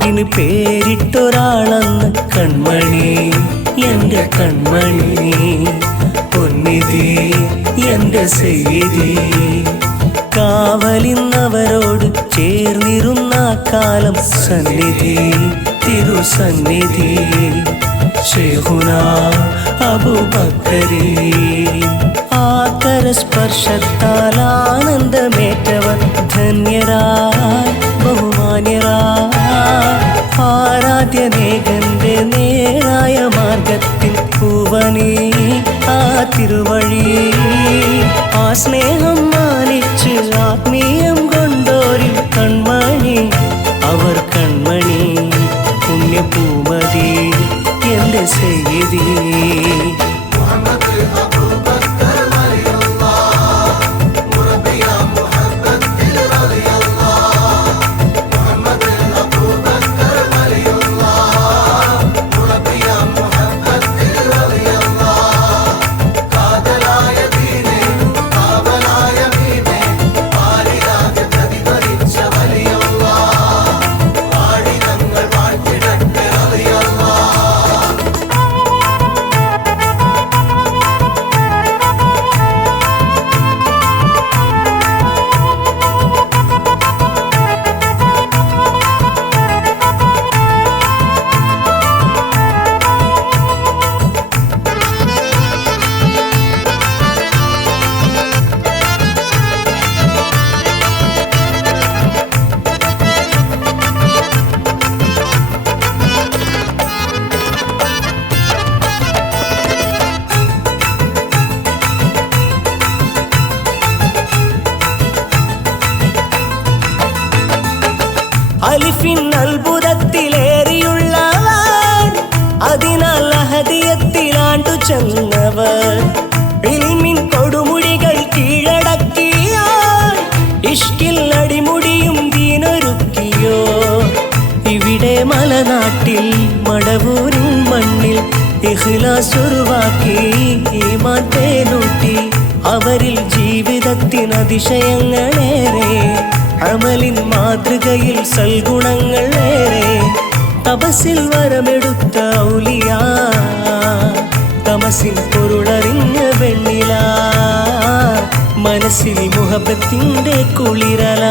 മടവൂരിന് പേരിട്ടൊരാളന്ന് കൺമണി, എന്റെ കൺമണി പൊന്നിധി, എന്റെ സയ്യിദി. കാവലിന്നവരോട് ചേർന്നിരുന്ന കാലം സന്നിധി, തിരുസന്നിധി ശൈഖുനാ അബൂബക്കരി. ആകരസ്പർശത്താൽ ആനന്ദമേറ്റവർ ധന്യരായി ബഹുമാന്യരായി. ആരാധ്യനേകന്റെ നേരായ മാർഗത്തിൽ പൂവനീ ആ തിരുവഴി. ആ സ്നേഹം മാനിച്ച് ആത്മീയം കൊണ്ടോരിൽ കൺമണി, അവർ കൺമണി പുണ്യപൂമതി, എന്റെ സയ്യിദി. അലിഫിൻ അത്ഭുതത്തിലേറിയുള്ളവർ, അതിനാൽ അഹദിയത്തിലാണ്ടു ചെന്നവർ. ഇൽമിൻ കൊടുമുടികൾ കീഴടക്കിയോ, ഇഷ്കിൽ അടിമുടിയും ദീനൊരുക്കിയോ. ഇവിടെ മലനാട്ടിൽ മടവൂരിൻ മണ്ണിൽ ഇഖ്ലാസുരുവാക്കി ഈമാൻ തേനൂട്ടി. അവരിൽ ജീവിതത്തിനതിശയങ്ങളേറെ, അമലിൻ മാതൃകയിൽ സൽഗുണങ്ങൾ ഏറെ. തപസിൽ വരമെടുത്ത ഔലിയാ, തമസിൽ പൊരുളറിഞ്ഞ വെണ്ണില, മനസ്സിൽ മുഹബത്തിന്റെ കുളിരല.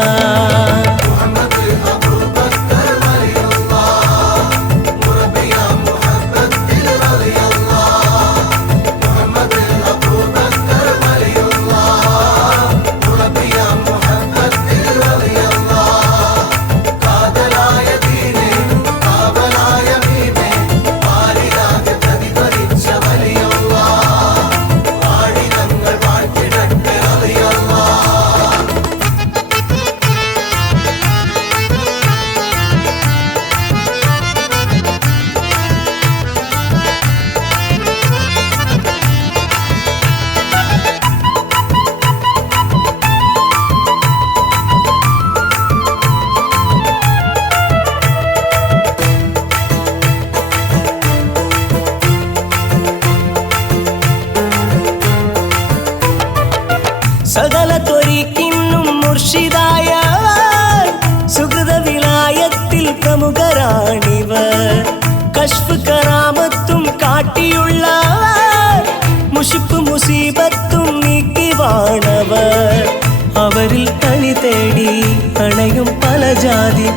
സകല ത്വരീക്കിന്നും മുർഷിദായവർ, സുഹൃത വിലായത്തിൽ പ്രമുഖരാണിവർ. കശ്ഫ് കറാമത്തും കാട്ടിയുള്ളവർ, മുഷിപ്പ് മുസീബത്തും നീക്കിവാണവർ. അവരിൽ തണി തേടി അണയും പല ജാതി,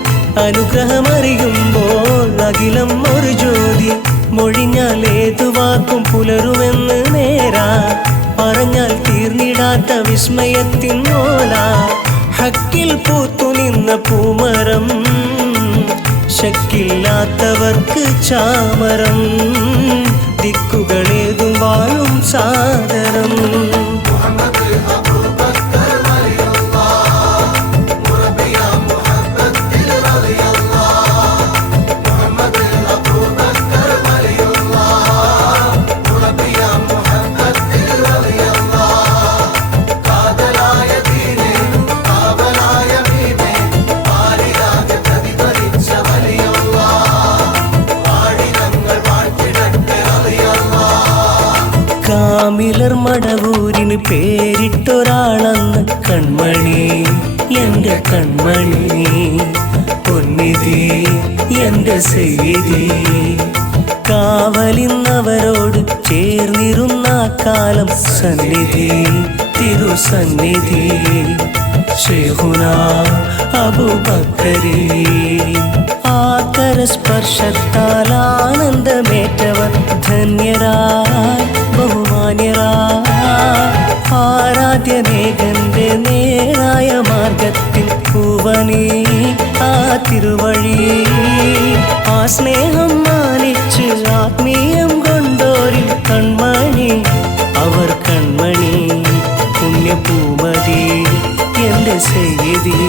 അനുഗ്രഹമറിയുമ്പോൾ അഖിലം ഒരു ജ്യോതി. മൊഴിഞ്ഞാൽ ഏതു വാക്കും പുലരുമെന്ന് നേരാ, പറഞ്ഞാൽ തീർന്നിടാത്ത വിസ്മയത്തിൻ ഓല. ഹക്കിൽ പൂത്തു നിന്ന പൂമരം, ശക്കില്ലാത്തവർക്ക് ചാമരം. ദിക്കുകളേതും വാഴും സാദരം. കാമിലർ മടവൂരിന് പേരിട്ടൊരാളന്ന് കൺമണി, എന്റെ കൺമണി പൊന്നിധി, എന്റെ സയ്യിദി. കാവലിന്നവരോട് ചേർന്നിരുന്ന കാലം സന്നിധി തിരുസന്നിധി ശൈഖുനാ അബൂബക്കരി. ആകരസ്പർശത്താൽ ആനന്ദമേറ്റവർ ധന്യരായി ബഹുമാന്യരായി. ആരാധ്യനേകന്റെ നേരായ മാർഗത്തിൽ പൂവനീ ആ തിരുവഴി. ആ സ്നേഹം മാനിച്ച് ആത്മീയം കൊണ്ടോരിൽ കൺമണി അവർ കൺമണി പുണ്യപൂമതി എന്റെ സയ്യിദി.